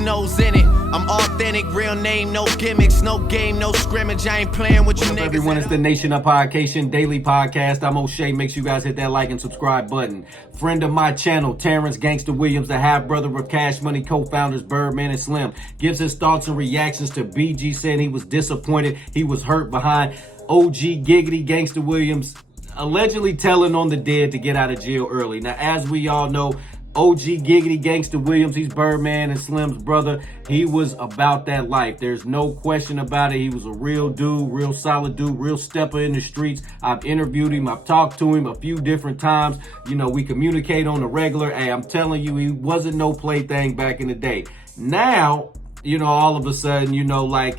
nose in it. I'm authentic, real name, no gimmicks, no game, no scrimmage. I ain't playing with you niggas. Everyone, it's the Nation of Podcation Daily Podcast. I'm O'Shea. Make sure you guys hit that like and subscribe button. Friend of my channel, Terrence Gangsta Williams, the half-brother of Cash Money co-founders Birdman and Slim, gives his thoughts and reactions to BG saying he was disappointed, he was hurt behind OG Giggity Gangsta Williams allegedly telling on the dead to get out of jail early. Now, as we all know, OG Giggity Gangsta Williams, he's Birdman and Slim's brother. He was about that life. There's no question about it. He was a real dude, real solid dude, real stepper in the streets. I've interviewed him. I've talked to him a few different times. You know, we communicate on the regular. Hey, I'm telling you, he wasn't no plaything back in the day. Now, you know, all of a sudden, you know, like,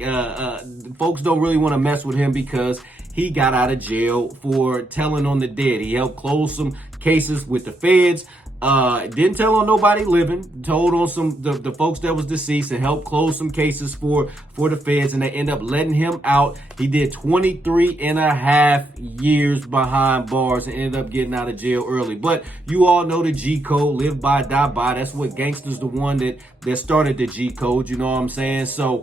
folks don't really want to mess with him because he got out of jail for telling on the dead. He helped close some cases with the feds. Didn't tell on nobody living, told on some the folks that was deceased and helped close some cases for the feds, and they end up letting him out. He did 23 and a half years behind bars and ended up getting out of jail early. But you all know the G code, live by, die by. That's what Gangsta's the one that started the G code, you know what I'm saying? So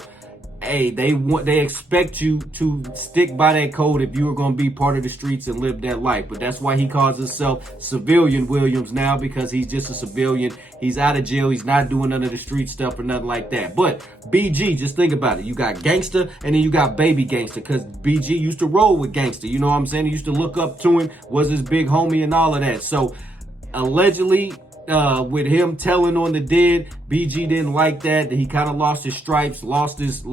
hey, they expect you to stick by that code if you are going to be part of the streets and live that life. But that's why he calls himself Civilian Williams now, because he's just a civilian. He's out of jail. He's not doing none of the street stuff or nothing like that. But BG, just think about it. You got Gangsta and then you got Baby Gangsta, because BG used to roll with Gangsta. You know what I'm saying? He used to look up to him, was his big homie and all of that. So allegedly, with him telling on the dead, BG didn't like that. He kind of lost his stripes, lost his,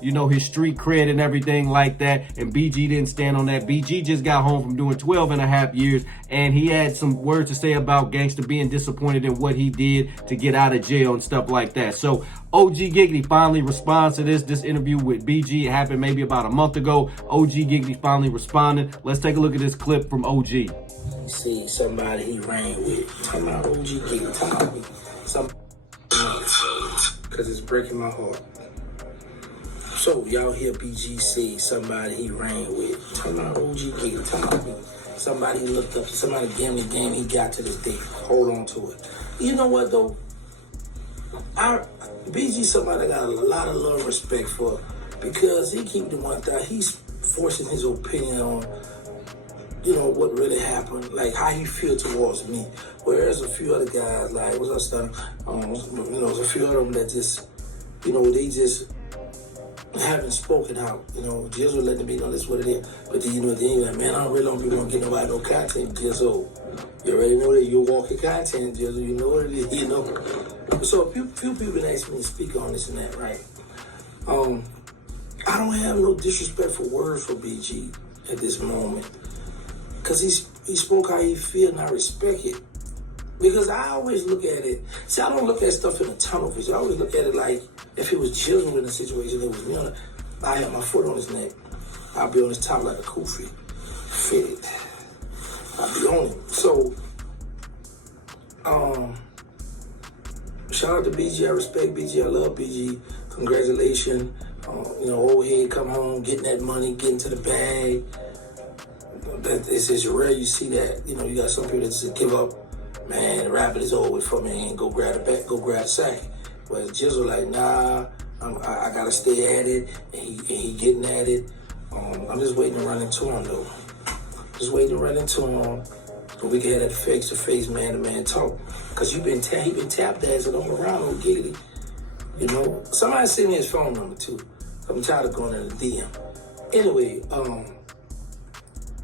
you know, his street cred and everything like that. And BG didn't stand on that. BG just got home from doing 12 and a half years, and he had some words to say about Gangsta being disappointed in what he did to get out of jail and stuff like that. So OG Giggity finally responds to this interview with BG. It happened maybe about a month ago. OG Giggity finally responded. Let's take a look at this clip from OG. See somebody he ran with. Talking about OG Giggity, talking about me. Because it's breaking my heart. So y'all hear BG say somebody he ran with. Talking about OG Giggity, talking about me. Somebody he looked up to, somebody gave him the game he got to this day. Hold on to it. You know what though? BG somebody I got a lot of love and respect for, because he keep the one thing. He's forcing his opinion on, you know, what really happened, like how he feel towards me. Whereas a few other guys, like, what's up, son? You know, there's a few of them that just, you know, they just haven't spoken out. You know, Jizzle letting me know this what it is. But then, you know, then you're like, man, I don't really don't want to get nobody no content, Jizzle. You already know that you're walking content, Jizzle. You know what it is, you know. So a few people been asking me to speak on this and that, right? I don't have no disrespectful words for BG at this moment. Because he spoke how he feel, and I respect it. Because I always look at it, see, I don't look at stuff in a tunnel vision. I always look at it like, if it was Jizzle in the situation, it was me I had my foot on his neck. I'll be on his top like a kufi. Fitted. I'll be on him. So, shout out to BG. I respect BG. I love BG. Congratulations. You know, old head come home, getting that money, getting to the bag. It's just rare you see that. You know, you got some people that just give up. Man, the rapping is over for me, and go grab the back, go grab the sack. Whereas Jizzle like, nah, I gotta stay at it, and he getting at it. I'm just waiting to run into him though. Just waiting to run into him, so we can have that face-to-face, man-to-man talk. Cause he been tap dancing all around with Giggity. You know, somebody send me his phone number too. I'm tired of going in the DM. Anyway,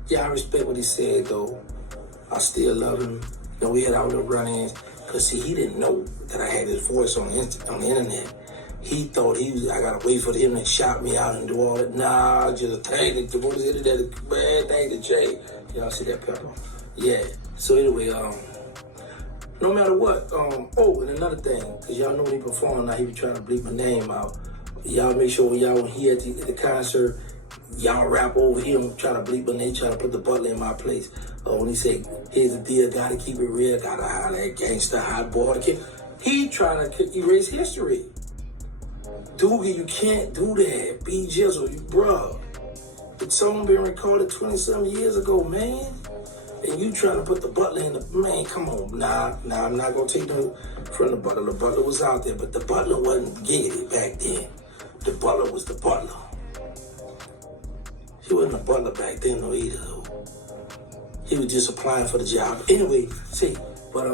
yeah, I respect what he said though. I still love him. You know, we had our little run-ins, cause see, he didn't know that I had his voice on the internet. He thought I gotta wait for him to shout me out and do all that. Nah, just a thing to what is it? That bad thing to Jay. Y'all see that pepper? Yeah. So anyway, no matter what, oh, and another thing, cause y'all know when he performed, now he was trying to bleep my name out. Y'all make sure when he at the concert, y'all rap over him, try to bleep my name, try to put the butler in my place. When he say, here's the deal, gotta keep it real, gotta holler at gangsta, hot boy. He trying to erase history. Doogie, you can't do that. B Jizzle, you bruh. The song been recorded 20-some years ago, man. And you trying to put the Butler in the, man, come on. Nah, I'm not going to take no from the Butler. The Butler was out there, but the Butler wasn't giggity back then. The Butler was the Butler. He wasn't a Butler back then, no, either, though. He was just applying for the job. Anyway, see, but,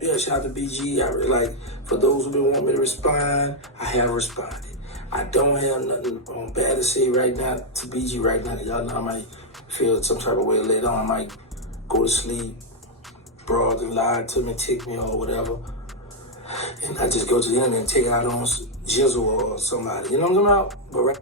yeah, shout out to BG. I really like, for those who been wanting me to respond, I have responded. I don't have nothing bad to say right now to BG right now. Y'all know I might feel some type of way later on. I might go to sleep, broad and lie to me, tick me or whatever. And I just go to the internet and take out on Jizzle or somebody. You know what I'm talking about? But right.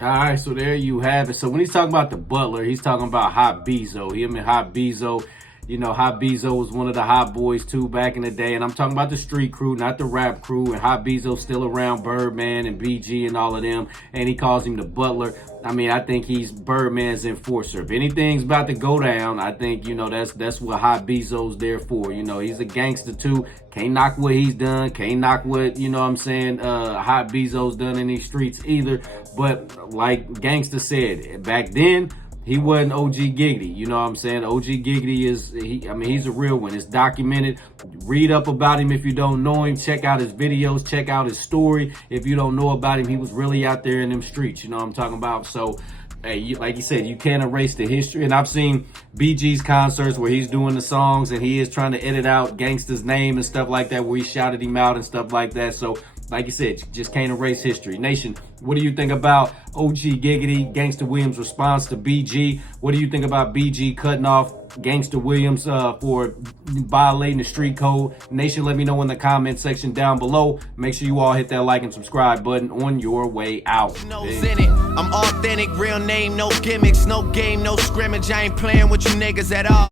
All right, so there you have it. So when he's talking about the Butler, he's talking about Hot Bezo. Him and Hot Bezo. You know, Hot Bezo was one of the hot boys too back in the day. And I'm talking about the street crew, not the rap crew. And Hot Bezo's still around Birdman and BG and all of them. And he calls him the Butler. I mean, I think he's Birdman's enforcer. If anything's about to go down, I think, you know, that's what Hot Bezo's there for. You know, he's a gangster too. Can't knock what he's done. Can't knock what, you know what I'm saying, Hot Bezo's done in these streets either. But like Gangsta said, back then, he wasn't OG Giggity, you know what I'm saying? OG Giggity he's a real one. It's documented. Read up about him if you don't know him. Check out his videos. Check out his story. If you don't know about him, he was really out there in them streets, you know what I'm talking about? So, hey, like you said, you can't erase the history. And I've seen BG's concerts where he's doing the songs and he is trying to edit out Gangsta's name and stuff like that, where he shouted him out and stuff like that. So, like you said, you just can't erase history. Nation, what do you think about OG Giggity, Gangsta Williams' response to BG? What do you think about BG cutting off Gangsta Williams for violating the street code? Nation, let me know in the comment section down below. Make sure you all hit that like and subscribe button on your way out. In it. I'm authentic, real name, no gimmicks, no game, no scrimmage. I ain't playing with you niggas at all.